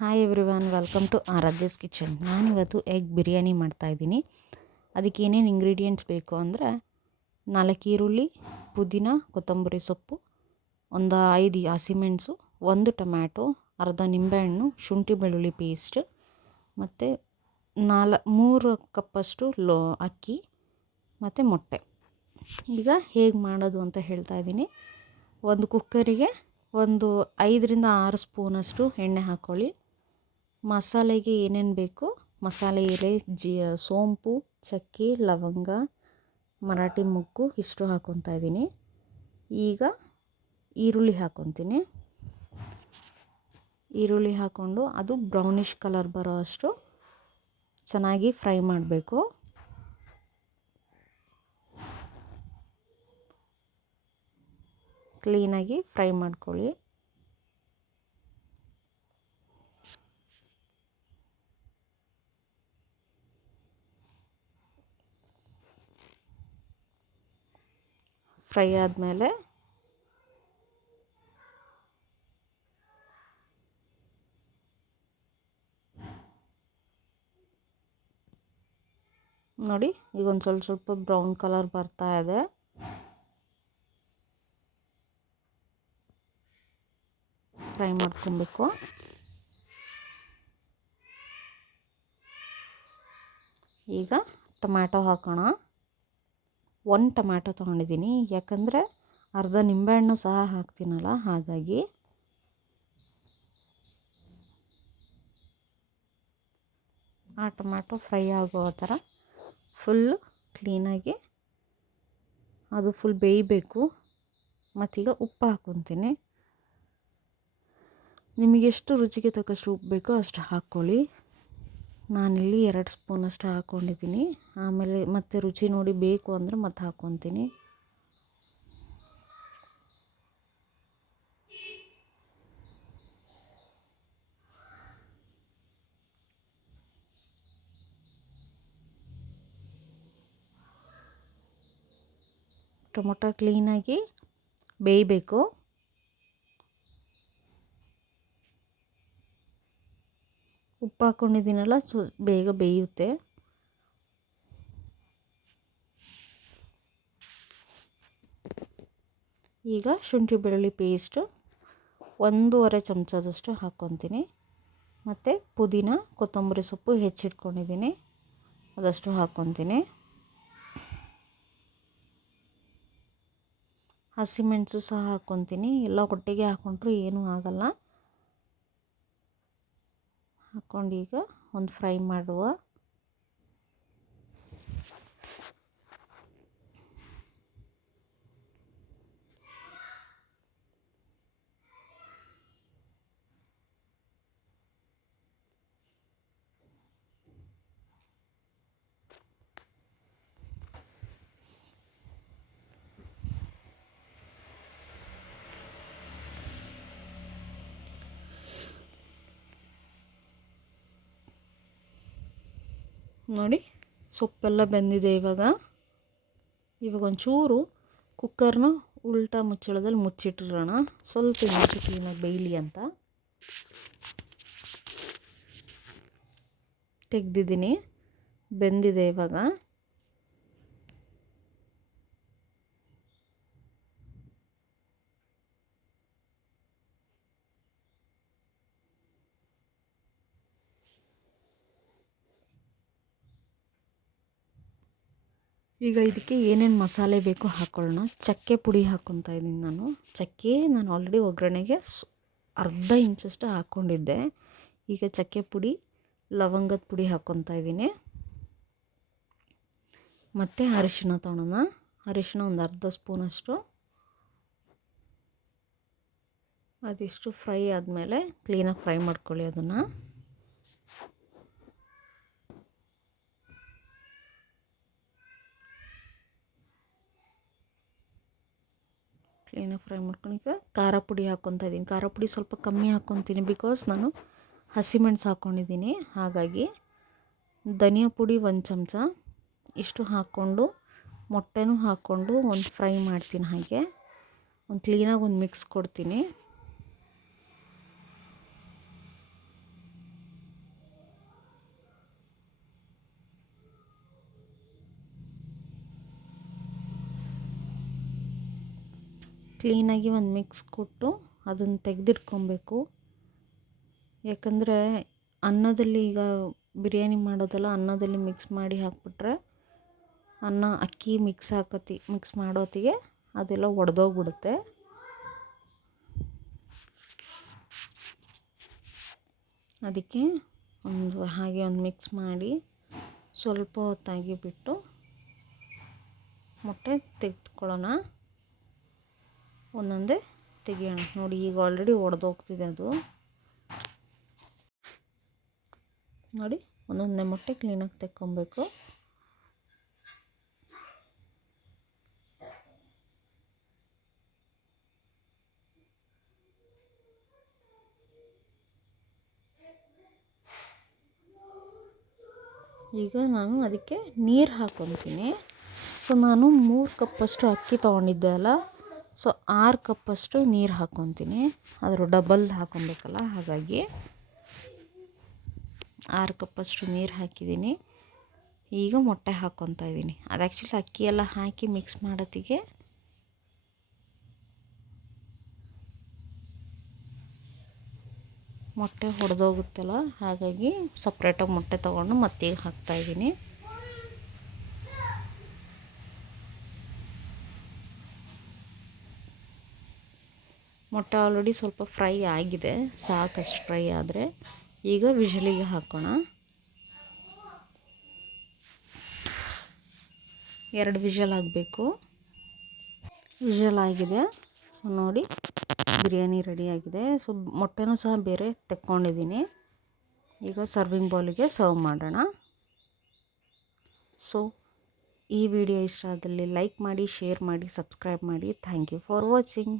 Hi everyone, welcome to Aradhya's kitchen. ನಾನಿವತ್ತು egg biryani ಮಾಡ್ತಾಯಿದ್ದೀನಿ. ಅದಕ್ಕೆ ಏನೇನು ಇಂಗ್ರೀಡಿಯೆಂಟ್ಸ್ ಬೇಕು ಅಂದರೆ 4 ಈರುಳ್ಳಿ, ಪುದೀನ, ಕೊತ್ತಂಬರಿ ಸೊಪ್ಪು, ಒಂದು 5 ಹಸಿಮೆಣಸು, 1 ಟೊಮ್ಯಾಟೊ, ಅರ್ಧ ನಿಂಬೆಹಣ್ಣು, ಶುಂಠಿ ಬೆಳ್ಳುಳ್ಳಿ ಪೇಸ್ಟ್ ಮತ್ತು 3 ಕಪ್ಪಷ್ಟು ಅಕ್ಕಿ ಮತ್ತು ಮೊಟ್ಟೆ. ಈಗ ಹೇಗೆ ಮಾಡೋದು ಅಂತ ಹೇಳ್ತಾ ಇದ್ದೀನಿ. ಒಂದು ಕುಕ್ಕರಿಗೆ ಒಂದು 5ರಿಂದ 6 ಸ್ಪೂನಷ್ಟು ಎಣ್ಣೆ ಹಾಕ್ಕೊಳ್ಳಿ. ಮಸಾಲೆಗೆ ಏನೇನು ಬೇಕು, ಮಸಾಲೆ ಎಲೆ, ಸೋಂಪು, ಚಕ್ಕೆ, ಲವಂಗ, ಮರಾಠಿ ಮೊಗ್ಗು ಇಷ್ಟು ಹಾಕ್ಕೊತಾ ಇದ್ದೀನಿ. ಈಗ ಈರುಳ್ಳಿ ಹಾಕ್ಕೊತೀನಿ. ಈರುಳ್ಳಿ ಹಾಕ್ಕೊಂಡು ಅದು ಬ್ರೌನಿಷ್ ಕಲರ್ ಬರೋ ಅಷ್ಟು ಚೆನ್ನಾಗಿ ಫ್ರೈ ಮಾಡಬೇಕು. ಕ್ಲೀನಾಗಿ ಫ್ರೈ ಮಾಡ್ಕೊಳ್ಳಿ. ಫ್ರೈ ಆದಮೇಲೆ ನೋಡಿ, ಈಗ ಒಂದು ಸ್ವಲ್ಪ ಬ್ರೌನ್ ಕಲರ್ ಬರ್ತಾ ಇದೆ. ಫ್ರೈ ಮಾಡ್ಕೊಬೇಕು. ಈಗ ಟೊಮ್ಯಾಟೊ ಹಾಕೋಣ. 1 ಟೊಮ್ಯಾಟೊ ತೊಗೊಂಡಿದ್ದೀನಿ, ಯಾಕಂದರೆ ಅರ್ಧ ನಿಂಬೆಹಣ್ಣು ಸಹ ಹಾಕ್ತೀನಲ್ಲ, ಹಾಗಾಗಿ. ಆ ಟೊಮ್ಯಾಟೊ ಫ್ರೈ ಆಗೋ ಥರ ಫುಲ್ಲು ಕ್ಲೀನಾಗಿ ಅದು ಫುಲ್ ಬೇಯಬೇಕು. ಮತ್ತೀಗ ಉಪ್ಪು ಹಾಕ್ಕೊತೀನಿ. ನಿಮಗೆಷ್ಟು ರುಚಿಗೆ ತಕ್ಕಷ್ಟು ಉಪ್ಪು ಬೇಕೋ ಅಷ್ಟು ಹಾಕ್ಕೊಳ್ಳಿ. ನಾನಿಲ್ಲಿ 2 ಸ್ಪೂನಷ್ಟು ಹಾಕ್ಕೊಂಡಿದ್ದೀನಿ. ಆಮೇಲೆ ಮತ್ತೆ ರುಚಿ ನೋಡಿ ಬೇಕು ಅಂದರೆ ಮತ್ತೆ ಹಾಕ್ಕೊತೀನಿ. ಟೊಮೊಟೊ ಕ್ಲೀನಾಗಿ ಬೇಯಬೇಕು. ಉಪ್ಪು ಹಾಕ್ಕೊಂಡಿದ್ದೀನಲ್ಲ, ಬೇಗ ಬೇಯುತ್ತೆ. ಈಗ ಶುಂಠಿ ಬೆಳ್ಳುಳ್ಳಿ ಪೇಸ್ಟು 1.5 ಚಮಚದಷ್ಟು ಹಾಕ್ಕೊತೀನಿ. ಮತ್ತು ಪುದೀನ, ಕೊತ್ತಂಬರಿ ಸೊಪ್ಪು ಹೆಚ್ಚಿಟ್ಕೊಂಡಿದ್ದೀನಿ, ಅದಷ್ಟು ಹಾಕ್ಕೊತೀನಿ. ಹಸಿಮೆಣಸು ಸಹ ಹಾಕ್ಕೊತೀನಿ. ಎಲ್ಲ ಒಟ್ಟಿಗೆ ಹಾಕ್ಕೊಂಡ್ರೂ ಏನೂ ಆಗಲ್ಲ. ಹಾಕ್ಕೊಂಡು ಈಗ ಒಂದು ಫ್ರೈ ಮಾಡುವ. ನೋಡಿ, ಸೊಪ್ಪೆಲ್ಲ ಬೆಂದಿದೆ. ಇವಾಗ ಒಂಚೂರು ಕುಕ್ಕರ್ನ ಉಲ್ಟಾ ಮುಚ್ಚಳದಲ್ಲಿ ಮುಚ್ಚಿಟ್ಟಿರೋಣ, ಸ್ವಲ್ಪ ಇನ್ನೊಂದು ಕ್ಲೀನಾಗಿ ಬೇಯಲಿ ಅಂತ. ತೆಗೆದಿದ್ದೀನಿ, ಬೆಂದಿದೆ. ಇವಾಗ ಇದಕ್ಕೆ ಏನೇನು ಮಸಾಲೆ ಬೇಕೋ ಹಾಕ್ಕೊಳ್ಳೋಣ. ಚಕ್ಕೆ ಪುಡಿ ಹಾಕ್ಕೊತಾ ಇದ್ದೀನಿ ನಾನು. ಚಕ್ಕೆ ನಾನು ಆಲ್ರೆಡಿ ಒಗ್ಗರಣೆಗೆ ಅರ್ಧ ಇಂಚಷ್ಟು ಹಾಕ್ಕೊಂಡಿದ್ದೆ. ಈಗ ಚಕ್ಕೆ ಪುಡಿ, ಲವಂಗದ ಪುಡಿ ಹಾಕ್ಕೊತಾ ಇದ್ದೀನಿ. ಮತ್ತು ಅರಿಶಿಣ ತೊಗೊಳೋಣ. ಅರಿಶಿಣ ಒಂದು ಅರ್ಧ ಸ್ಪೂನಷ್ಟು. ಅದಿಷ್ಟು ಫ್ರೈ ಆದಮೇಲೆ ಕ್ಲೀನಾಗಿ ಫ್ರೈ ಮಾಡ್ಕೊಳ್ಳಿ. ಅದನ್ನು ಕ್ಲೀನಾಗಿ ಫ್ರೈ ಮಾಡ್ಕೊಂಡು ಈಗ ಖಾರ ಪುಡಿ ಹಾಕ್ಕೊತಾ ಇದ್ದೀನಿ. ಖಾರ ಪುಡಿ ಸ್ವಲ್ಪ ಕಮ್ಮಿ ಹಾಕ್ಕೊತೀನಿ, ಬಿಕಾಸ್ ನಾನು ಹಸಿಮೆಣಸು ಹಾಕ್ಕೊಂಡಿದ್ದೀನಿ, ಹಾಗಾಗಿ. ಧನಿಯಾ ಪುಡಿ 1 ಚಮಚ ಇಷ್ಟು ಹಾಕ್ಕೊಂಡು, ಮೊಟ್ಟೆನೂ ಹಾಕ್ಕೊಂಡು ಒಂದು ಫ್ರೈ ಮಾಡ್ತೀನಿ. ಹಾಗೆ ಒಂದು ಕ್ಲೀನಾಗಿ ಒಂದು ಮಿಕ್ಸ್ ಕೊಡ್ತೀನಿ. ಕ್ಲೀನಾಗಿ ಒಂದು ಮಿಕ್ಸ್ ಕೊಟ್ಟು ಅದನ್ನು ತೆಗೆದಿಟ್ಕೊಬೇಕು. ಯಾಕಂದರೆ ಅನ್ನದಲ್ಲಿ ಈಗ ಬಿರಿಯಾನಿ ಮಾಡೋದಲ್ಲ, ಅನ್ನದಲ್ಲಿ ಮಿಕ್ಸ್ ಮಾಡಿ ಹಾಕ್ಬಿಟ್ರೆ ಅಕ್ಕಿ ಮಿಕ್ಸ್ ಮಾಡೋತ್ತಿಗೆ ಅದೆಲ್ಲ ಒಡೆದೋಗ್ಬಿಡುತ್ತೆ. ಅದಕ್ಕೆ ಹಾಗೆ ಒಂದು ಮಿಕ್ಸ್ ಮಾಡಿ ಸ್ವಲ್ಪ ಹೊತ್ತಾಗಿ ಬಿಟ್ಟು ಮೊಟ್ಟೆ ತೆಗೆದುಕೊಳ್ಳೋಣ. ಒಂದೊಂದೇ ತೆಗಿಯೋಣ. ನೋಡಿ, ಈಗ ಆಲ್ರೆಡಿ ಒಡೆದೋಗ್ತಿದೆ ಅದು. ನೋಡಿ, ಒಂದೊಂದೇ ಮೊಟ್ಟೆ ಕ್ಲೀನಾಗಿ ತೆಕ್ಕೊಬೇಕು. ಈಗ ನಾನು ಅದಕ್ಕೆ ನೀರು ಹಾಕ್ಕೊತೀನಿ. ಸೊ ನಾನು 3 ಕಪ್ಪಷ್ಟು ಅಕ್ಕಿ ತೊಗೊಂಡಿದ್ದೆ ಅಲ್ಲ, ಸೊ 6 ಕಪ್ಪಷ್ಟು ನೀರು ಹಾಕ್ಕೊತೀನಿ. ಅದ್ರ ಡಬಲ್ ಹಾಕ್ಕೊಬೇಕಲ್ಲ, ಹಾಗಾಗಿ 6 ಕಪ್ಪಷ್ಟು ನೀರು ಹಾಕಿದ್ದೀನಿ. ಈಗ ಮೊಟ್ಟೆ ಹಾಕ್ಕೊತಾ ಇದ್ದೀನಿ. ಅದು ಆ್ಯಕ್ಚುಲಿ ಅಕ್ಕಿ ಎಲ್ಲ ಹಾಕಿ ಮಿಕ್ಸ್ ಮಾಡೋತ್ತಿಗೆ ಮೊಟ್ಟೆ ಹೊಡೆದೋಗುತ್ತಲ್ಲ, ಹಾಗಾಗಿ ಸಪ್ರೇಟಾಗಿ ಮೊಟ್ಟೆ ತೊಗೊಂಡು ಮತ್ತೀಗ ಹಾಕ್ತಾಯಿದ್ದೀನಿ. ಮೊಟ್ಟೆ ಆಲ್ರೆಡಿ ಸ್ವಲ್ಪ ಫ್ರೈ ಆಗಿದೆ, ಸಾಕಷ್ಟು ಫ್ರೈ ಆದರೆ. ಈಗ ವಿಷಲಿಗೆ ಹಾಕೋಣ. 2 ವಿಷಲ್ ಆಗಬೇಕು. ವಿಷಲ್ ಆಗಿದೆ. ಸೊ ನೋಡಿ, ಬಿರಿಯಾನಿ ರೆಡಿಯಾಗಿದೆ. ಸೊ ಮೊಟ್ಟೆನೂ ಸಹ ಬೇರೆ ತೆಕ್ಕೊಂಡಿದ್ದೀನಿ. ಈಗ ಸರ್ವಿಂಗ್ ಬೌಲಿಗೆ ಸರ್ವ್ ಮಾಡೋಣ. ಸೊ ಈ ವಿಡಿಯೋ ಇಷ್ಟ ಆದಲ್ಲಿ ಲೈಕ್ ಮಾಡಿ, ಶೇರ್ ಮಾಡಿ, ಸಬ್ಸ್ಕ್ರೈಬ್ ಮಾಡಿ. Thank you for watching.